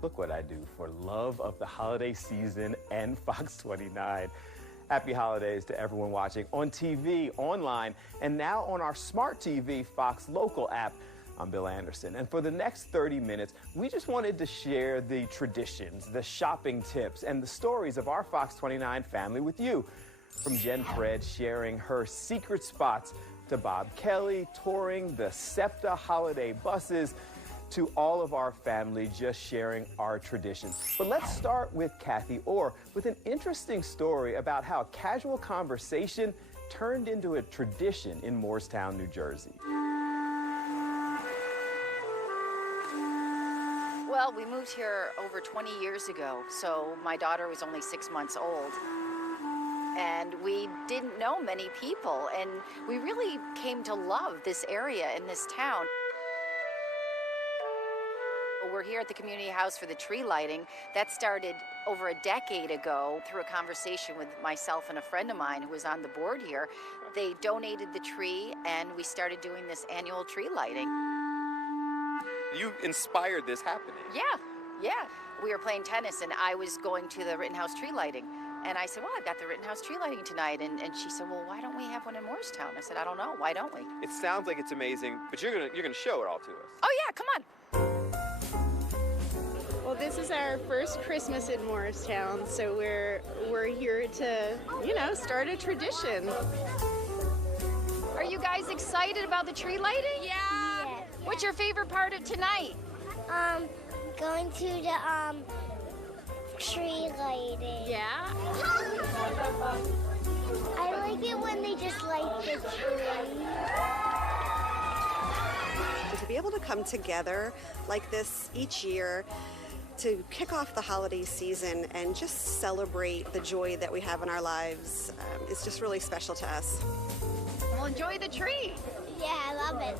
Look what I do for love of the holiday season and Fox 29. Happy holidays to everyone watching on TV, online, and now on our smart TV Fox Local app. I'm Bill Anderson, and for the next 30 minutes, we just wanted to share the traditions, the shopping tips, and the stories of our Fox 29 family with you. From Jen Fred sharing her secret spots, to Bob Kelly touring the SEPTA holiday buses, to all of our family just sharing our traditions. But let's start with Kathy Orr with an interesting story about how casual conversation turned into a tradition in Morristown, New Jersey. Well, we moved here over 20 years ago, so my daughter was only 6 months old. And we didn't know many people, and we really came to love this area and this town. We're here at the community house for the tree lighting. That started over a decade ago through a conversation with myself and a friend of mine who was on the board here. They donated the tree, and we started doing this annual tree lighting. You inspired this happening. Yeah. We were playing tennis, and I was going to the Rittenhouse tree lighting. And I said, well, I've got the Rittenhouse tree lighting tonight. And she said, well, why don't we have one in Morristown? I said, I don't know. Why don't we? It sounds like it's amazing, but you're gonna show it all to us. Oh, yeah, come on. Well, this is our first Christmas in Morristown, so we're here to, start a tradition. Are you guys excited about the tree lighting? Yeah. What's your favorite part of tonight? Going to the tree lighting. Yeah? I like it when they just light the tree. To be able to come together like this each year to kick off the holiday season and just celebrate the joy that we have in our lives is just really special to us. Well, enjoy the tree. Yeah, I love it.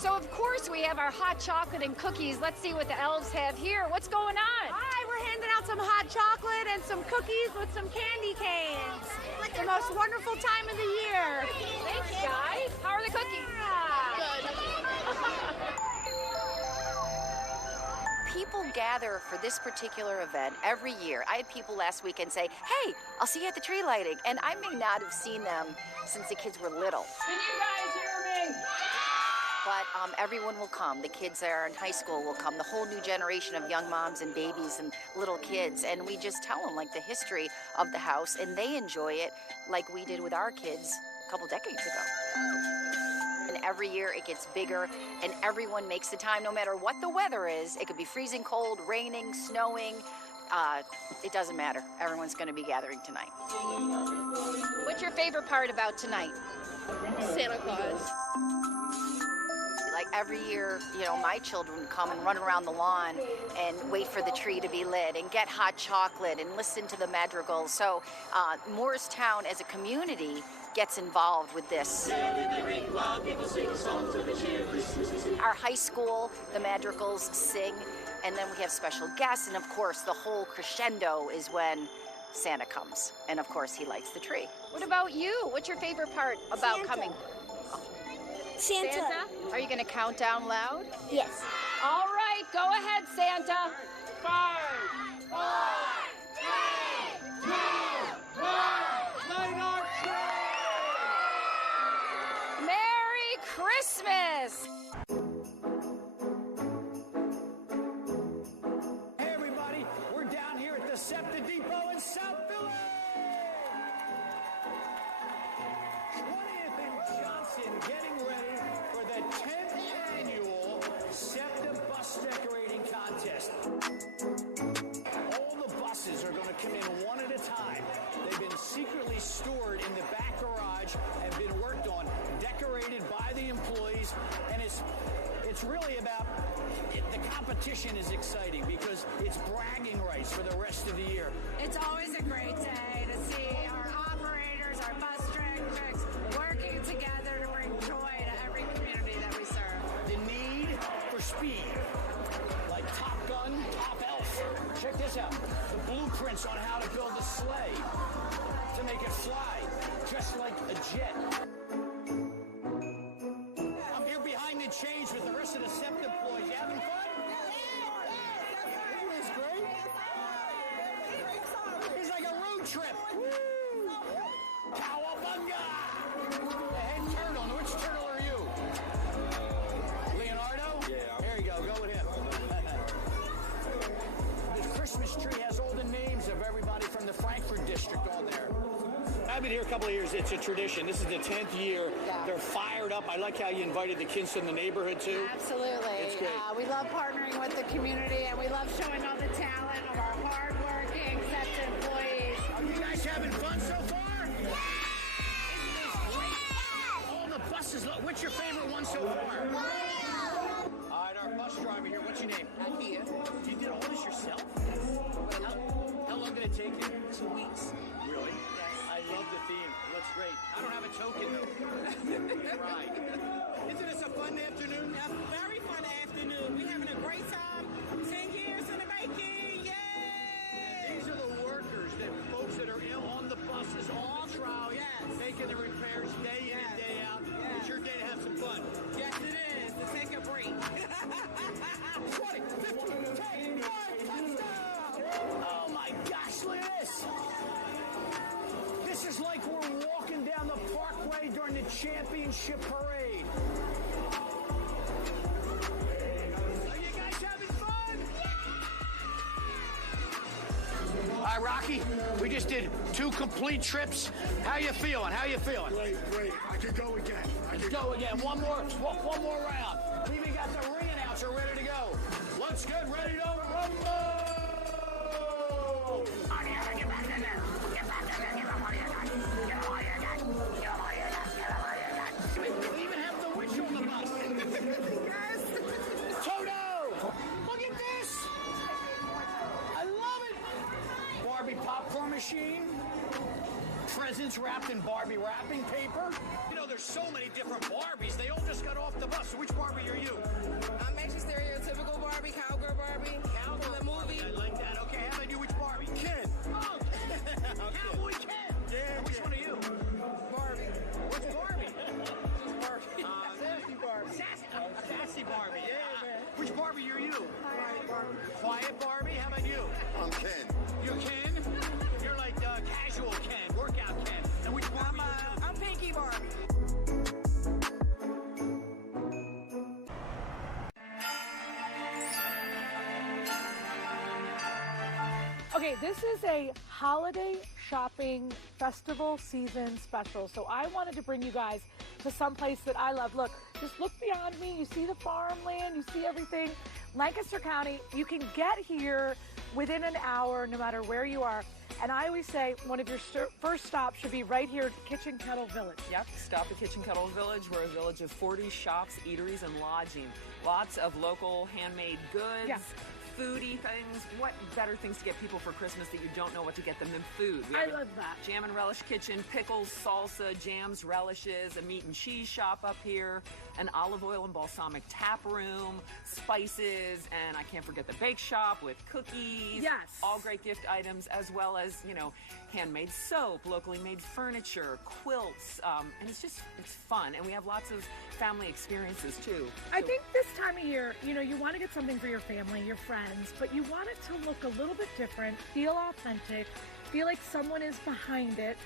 So, of course, we have our hot chocolate and cookies. Let's see what the elves have here. What's going on? Hi, we're handing out some hot chocolate and some cookies with some candy canes. The most wonderful time of the year. Thanks, guys. How are the cookies? People gather for this particular event every year. I had people last weekend say, hey, I'll see you at the tree lighting. And I may not have seen them since the kids were little. Can you guys hear me? But everyone will come. The kids that are in high school will come. The whole new generation of young moms and babies and little kids. And we just tell them, like, the history of the house. And they enjoy it like we did with our kids a couple decades ago. And every year it gets bigger, and everyone makes the time, no matter what the weather is. It could be freezing cold, raining, snowing. It doesn't matter. Everyone's going to be gathering tonight. What's your favorite part about tonight? Santa Claus. Like every year, my children come and run around the lawn and wait for the tree to be lit and get hot chocolate and listen to the madrigals. So Morristown as a community gets involved with this. Our high school, the madrigals sing, and then we have special guests, and of course the whole crescendo is when Santa comes, and of course he lights the tree. What about you? What's your favorite part about Santa. coming? Santa. Are you going to count down loud? Yes. All right, go ahead, Santa. 5, 4, 3, 2, 1. Light our tree! Merry Christmas! Hey everybody, we're down here at the SEPTA Depot in South Philly! 20th and Johnson getting ready for the 10th annual SEPTA Bus Decorating Contest. All the buses are going to come in one at a time. They've been secretly stored in the back garage and been worked on, decorated by the employees, and it's really about the competition is exciting because it's bragging rights for the rest of the year. It's always a great day to see our operators, our bus directors working together to bring joy to every community that we serve. The need for speed, like Top Gun, Top Elf. Check this out. The blueprints on how to build a sleigh to make it fly, just like a jet. I'm here behind the change with the rest of the SEPTA employees. You having fun? trip. Woo! Cowabunga! The head turtle. Which turtle are you? Leonardo? Yeah. There you go. Go with him. The Christmas tree has all the names of everybody from the Frankfurt district on there. I've been here a couple of years. It's a tradition. This is the 10th year. Yeah. They're fired up. I like how you invited the kids from the neighborhood, too. Absolutely. It's great. We love partnering with the community, and we love showing all the talent of our hardworking SEPTA employees. Are you guys having fun so far? Yeah! Isn't this great? All the buses. What's your favorite one so far? All right, our bus driver here. What's your name? Akia. You did all this yourself? How long did it take you? 2 weeks. Really? Yes. I love the theme. Looks great. I don't have a token, though. Right. Isn't this a fun afternoon? A very fun afternoon. We're having a great time. 10 years in the making. Yay! These are the workers, the folks that are on the buses, on the trolley, making the repairs day in and day out. It's your day to have some fun. Yes, it is. To take a break. 20, 50, 10, 5, touchdown! Oh my gosh, look at this! This is like we're walking down the parkway during the championship parade. Are you guys having fun? All right, Rocky, we just did 2 complete trips. How you feeling? How you feeling? Great. I could go again. Go again. One more round. We even got the ring announcer ready to go. Let's get ready to rumble! We even have the witch on the bus. Yes. Toto! Look at this! I love it! Barbie popcorn machine. Presents wrapped in Barbie wrapping paper. You know, there's so many different Barbies. They all just got off the bus. So which Barbie are you? I'm actually stereotypical Barbie, cowgirl Barbie. From the movie. I like that. Okay, how about you? Which Barbie? Ken. Oh, Cowboy Ken. Yeah. Which one are you? Barbie. Which Barbie? Just Barbie. Sassy Barbie. Sassy Barbie. Yeah, man. Which Barbie are you? Quiet Barbie. Quiet Barbie. How about you? I'm Ken. You're Ken. You're like casual Ken, workout Ken. And which Barbie? I'm Pinky Barbie. Okay, this is a holiday shopping festival season special. So I wanted to bring you guys to some place that I love. Look, just look beyond me. You see the farmland, you see everything. Lancaster County, you can get here within an hour no matter where you are. And I always say one of your first stops should be right here at Kitchen Kettle Village. Yep, stop at Kitchen Kettle Village. We're a village of 40 shops, eateries, and lodging. Lots of local handmade goods. Yeah. Foodie things. What better things to get people for Christmas that you don't know what to get them than food? We I have a love that. Jam and relish kitchen, pickles, salsa, jams, relishes, a meat and cheese shop up here, an olive oil and balsamic tap room, spices, and I can't forget the bake shop with cookies. Yes. All great gift items, as well as, you know, handmade soap, locally made furniture, quilts, and it's fun. And we have lots of family experiences too. I think this time of year, you know, you want to get something for your family, your friends, but you want it to look a little bit different, feel authentic, feel like someone is behind it.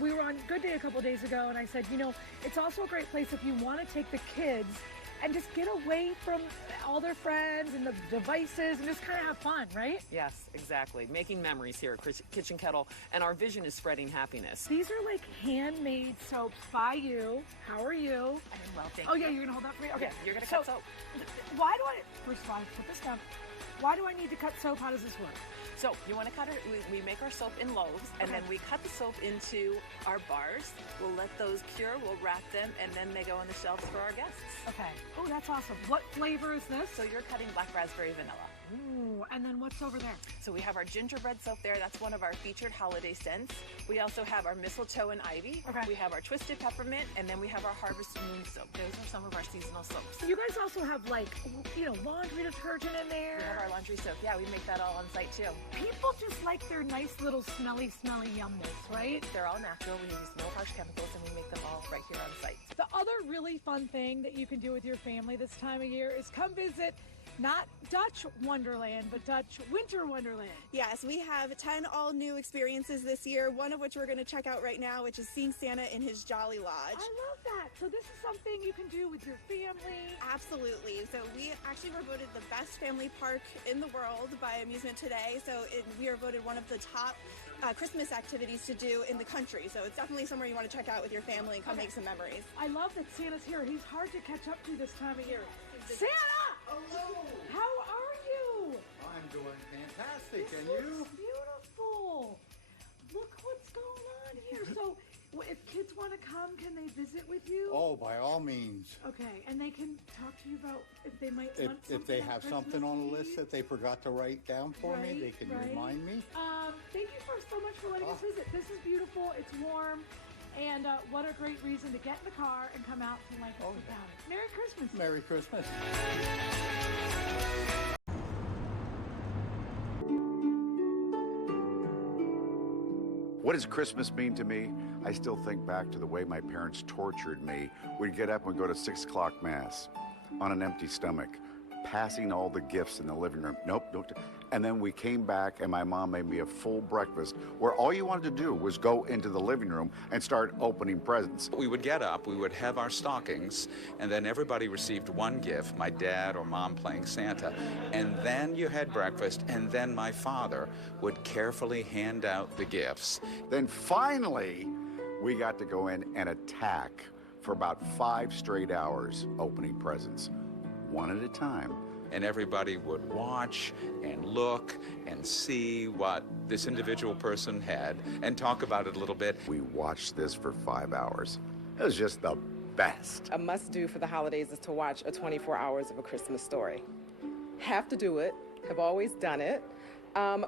We were on Good Day a couple days ago, and I said, you know, it's also a great place if you want to take the kids and just get away from all their friends and the devices and just kind of have fun, right? Yes, exactly. Making memories here at Kitchen Kettle, and our vision is spreading happiness. These are like handmade soaps by you. How are you? I'm well, thank you. you. Yeah, you're gonna hold that for me? Okay. Yeah, you're gonna cut soap. Why do I, first of all, put this down. Why do I need to cut soap? How does this work? So you want to cut it, we make our soap in loaves, and then we cut the soap into our bars. We'll let those cure, we'll wrap them, and then they go on the shelves for our guests. Okay. Oh, that's awesome. What flavor is this? So you're cutting black raspberry vanilla. Ooh, and then what's over there? So we have our gingerbread soap there. That's one of our featured holiday scents. We also have our mistletoe and ivy. Okay. We have our twisted peppermint, and then we have our harvest moon soap. Those are some of our seasonal soaps. You guys also have, like, you know, laundry detergent in there. We have our laundry soap. Yeah, we make that all on site too. People just like their nice little smelly yumness, right? They're all natural. We use no harsh chemicals, and we make them all right here on site. The other Another really fun thing that you can do with your family this time of year is come visit not Dutch Wonderland, but Dutch Winter Wonderland. Yes, we have 10 all-new experiences this year, one of which we're going to check out right now, which is seeing Santa in his Jolly Lodge. I love that. So this is something you can do with your family. Absolutely. So we actually were voted the best family park in the world by Amusement Today. So we are voted one of the top Christmas activities to do in the country. So it's definitely somewhere you want to check out with your family and come make some memories. I love that Santa's here. He's hard to catch up to this time of year. Santa! Hello! How are you? I'm doing fantastic, This and looks you? beautiful. Look what's going on here. So, if kids want to come, can they visit with you? Oh, by all means. Okay, and they can talk to you about if they might want If they something have on something on the Christmas list Eve. that they forgot to write down for me, they can remind me. Thank you so much for letting us visit. This is beautiful. It's warm. And what a great reason to get in the car and come out to Lancaster County. Merry Christmas. Merry Christmas. What does Christmas mean to me? I still think back to the way my parents tortured me. We'd get up and go to 6 o'clock Mass on an empty stomach, passing all the gifts in the living room. Nope. And then we came back and my mom made me a full breakfast where all you wanted to do was go into the living room and start opening presents. We would get up, we would have our stockings, and then everybody received one gift, my dad or mom playing Santa. And then you had breakfast, and then my father would carefully hand out the gifts. Then finally, we got to go in and attack for about 5 straight hours opening presents, one at a time. And everybody would watch and look and see what this individual person had and talk about it a little bit. We watched this for 5 hours. It was just the best. A must-do for the holidays is to watch a 24 hours of A Christmas Story. Have to do it, have always done it.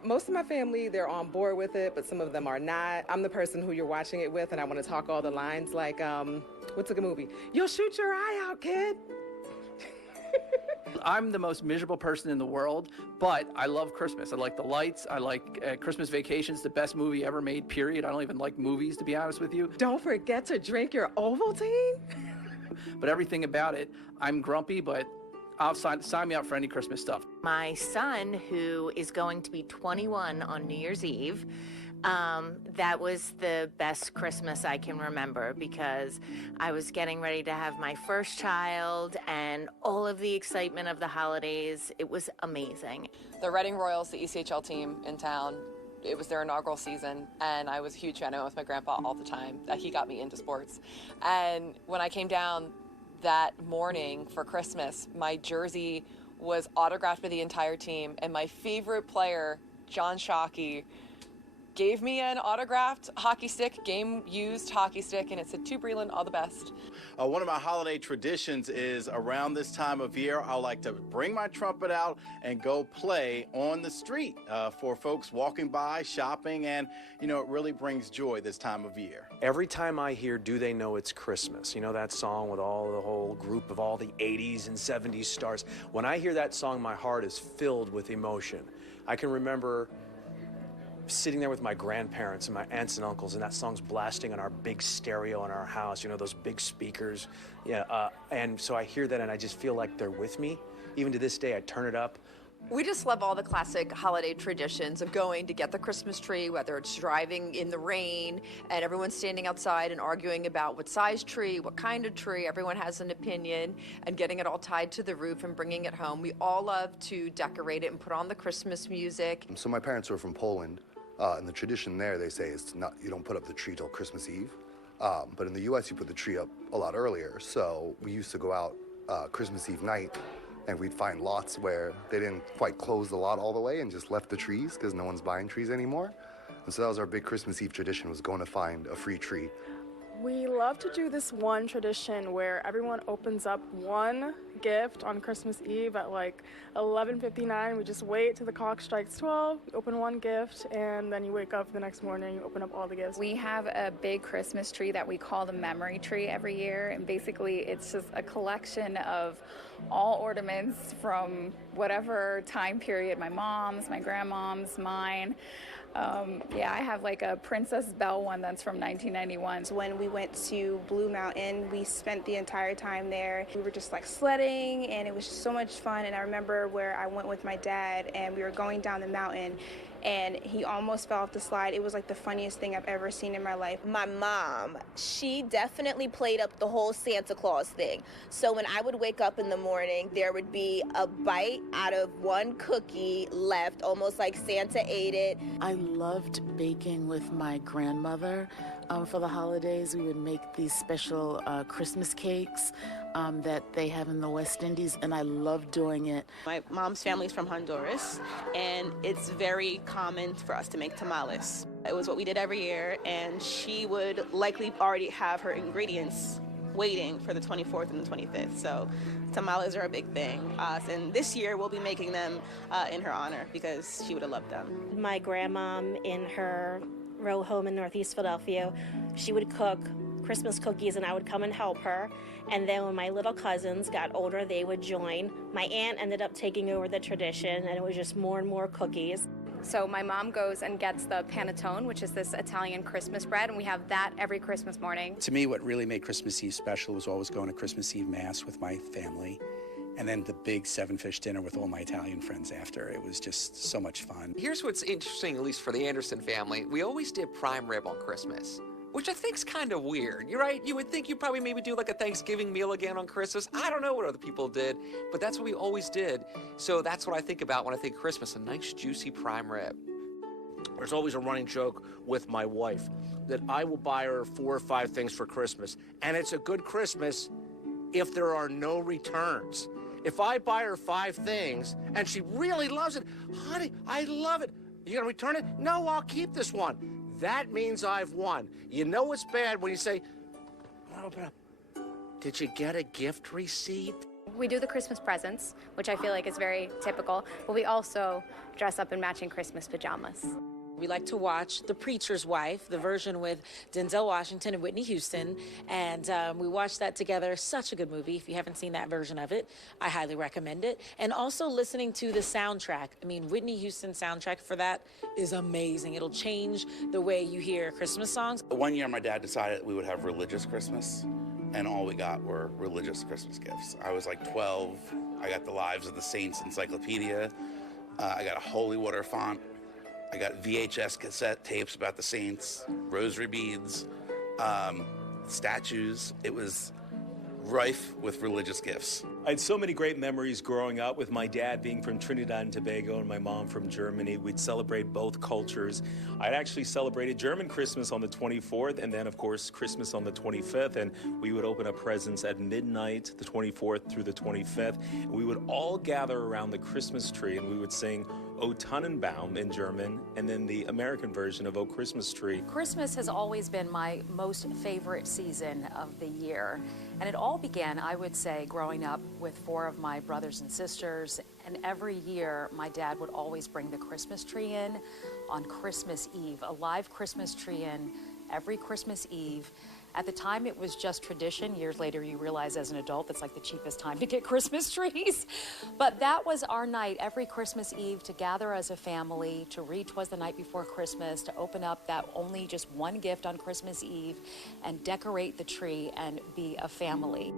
Most of my family, they're on board with it, but some of them are not. I'm the person who you're watching it with, and I want to talk all the lines like, what's a good movie? You'll shoot your eye out, kid. I'm the most miserable person in the world, but I love Christmas. I like the lights. I like Christmas Vacation's the best movie ever made, period. I don't even like movies, to be honest with you. Don't forget to drink your Ovaltine. But everything about it, I'm grumpy, but I'll sign me up for any Christmas stuff. My son, who is going to be 21 on New Year's Eve, that was the best Christmas I can remember because I was getting ready to have my first child and all of the excitement of the holidays. It was amazing. The Reading Royals, the ECHL team in town, it was their inaugural season, and I was a huge fan. I went with my grandpa all the time. He got me into sports. And when I came down that morning for Christmas, my jersey was autographed by the entire team, and my favorite player, John Shockey, gave me an autographed hockey stick, game-used hockey stick, and it said, "To Breland, all the best." One of my holiday traditions is around this time of year, I like to bring my trumpet out and go play on the street for folks walking by, shopping, and, it really brings joy this time of year. Every time I hear Do They Know It's Christmas, that song with the whole group of all the 80s and 70s stars, when I hear that song, my heart is filled with emotion. I can remember sitting there with my grandparents and my aunts and uncles, and that song's blasting on our big stereo in our house, those big speakers. And so I hear that and I just feel like they're with me. Even to this day, I turn it up. We just love all the classic holiday traditions of going to get the Christmas tree, whether it's driving in the rain and everyone's standing outside and arguing about what size tree, what kind of tree, everyone has an opinion, and getting it all tied to the roof and bringing it home. We all love to decorate it and put on the Christmas music. So my parents were from Poland, and the tradition there, they say, is you don't put up the tree till Christmas Eve. But in the U.S., you put the tree up a lot earlier. So we used to go out Christmas Eve night, and we'd find lots where they didn't quite close the lot all the way and just left the trees because no one's buying trees anymore. And so that was our big Christmas Eve tradition, was going to find a free tree. We love to do this one tradition where everyone opens up one gift on Christmas Eve at like 11:59. We just wait till the clock strikes 12, we open one gift, and then you wake up the next morning, you open up all the gifts. We have a big Christmas tree that we call the memory tree every year, and basically it's just a collection of all ornaments from whatever time period, my mom's, my grandmom's, mine. Yeah, I have like a Princess Belle one that's from 1991. When we went to Blue Mountain, we spent the entire time there. We were just like sledding, and it was just so much fun. And I remember where I went with my dad, and we were going down the mountain, and he almost fell off the slide. It was like the funniest thing I've ever seen in my life. My mom, she definitely played up the whole Santa Claus thing. So when I would wake up in the morning, there would be a bite out of one cookie left, almost like Santa ate it. I loved baking with my grandmother. For the holidays, we would make these special Christmas cakes that they have in the West Indies, and I love doing it. My mom's family's from Honduras, and it's very common for us to make tamales. It was what we did every year, and she would likely already have her ingredients waiting for the 24th and the 25th. So tamales are a big thing. And this year we'll be making them in her honor because she would have loved them. My grandmom in her row home in Northeast Philadelphia, she would cook Christmas cookies and I would come and help her. And then when my little cousins got older, they would join. My aunt ended up taking over the tradition, and it was just more and more cookies. So my mom goes and gets the panettone, which is this Italian Christmas bread, and we have that every Christmas morning. To me, what really made Christmas Eve special was always going to Christmas Eve Mass with my family, and then the big 7-fish dinner with all my Italian friends after. It was just so much fun. Here's what's interesting, at least for the Anderson family. We always did prime rib on Christmas, which I think's kind of weird. You're right. You would think you'd probably maybe do like a Thanksgiving meal again on Christmas. I don't know what other people did, but that's what we always did. So that's what I think about when I think Christmas, a nice juicy prime rib. There's always a running joke with my wife that I will buy her 4 or 5 things for Christmas, and it's a good Christmas if there are no returns. If I buy her 5 things and she really loves it, honey, I love it. You gonna return it? No, I'll keep this one. That means I've won. You know it's bad when you say, oh, did you get a gift receipt? We do the Christmas presents, which I feel like is very typical, but we also dress up in matching Christmas pajamas. We like to watch The Preacher's Wife, the version with Denzel Washington and Whitney Houston, and we watched that together. Such a good movie. If you haven't seen that version of it, I highly recommend it. And also listening to the soundtrack. I mean, Whitney Houston's soundtrack for that is amazing. It'll change the way you hear Christmas songs. One year, my dad decided we would have religious Christmas, and all we got were religious Christmas gifts. I was like 12. I got the Lives of the Saints encyclopedia. I got a holy water font. I got VHS cassette tapes about the saints, rosary beads, statues. It was rife with religious gifts. I had so many great memories growing up with my dad being from Trinidad and Tobago and my mom from Germany. We'd celebrate both cultures. I'd actually celebrated German Christmas on the 24th and then, of course, Christmas on the 25th. And we would open up presents at midnight, the 24th through the 25th. And we would all gather around the Christmas tree and we would sing O Tannenbaum in German, and then the American version of O Christmas Tree. Christmas has always been my most favorite season of the year. And it all began, I would say, growing up with 4 of my brothers and sisters. And every year, my dad would always bring the Christmas tree in on Christmas Eve, a live Christmas tree in every Christmas Eve. At the time, it was just tradition. Years later, you realize as an adult, that's like the cheapest time to get Christmas trees. But that was our night every Christmas Eve to gather as a family, to read 'Twas the Night Before Christmas, to open up that only just one gift on Christmas Eve and decorate the tree and be a family.